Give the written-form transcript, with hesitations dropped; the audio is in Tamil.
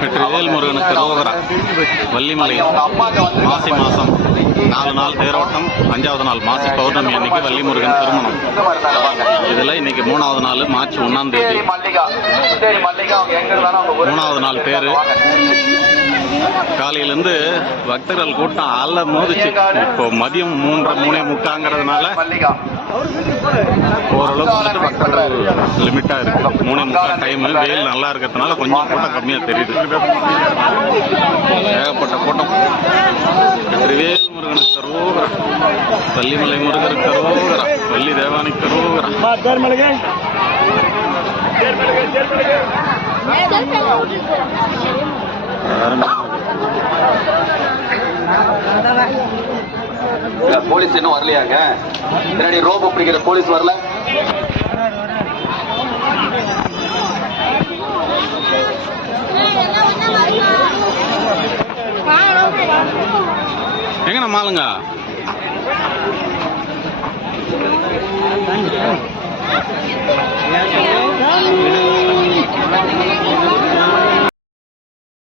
வெற்றிவேல் முருகனுக்கு ரோகரா. வள்ளிமலை மாசி மாதம் 4 நாள் தேரோட்டம். 5வது நாள் மாசி பௌர்ணமி அன்னைக்கு வள்ளிமுருகன் திருமணம். இதில் இன்னைக்கு 3வது நாள் மார்ச் 1ஆம் தேதி. 3வது நாள் தேர். காலையிலேருந்து பக்தர்கள் கூட்டம் அல மோதிச்சு. இப்போ மதியம் 3:45ங்கிறதுனால ஓரளவுக்கு பக்தர்கள் லிமிட்டாக இருக்கு. 3:45 டைமு. வெயில் நல்லா இருக்கிறதுனால கொஞ்சம் கூட்டம் கம்மியாக தெரியுது. ஏகப்பட்ட கூட்டம். வெற்றிவேல் முருகனுக்கு கரோகரா. வள்ளிமலை முருகனுக்கு கரோகரா. வள்ளி தேவானிக்கு கரோகரா. போலீஸ் இன்னும் வரலையாங்க? பின்னாடி ரோபோ பிடிக்கிற போலீஸ் வரல. எங்க நம்ம ஆளுங்க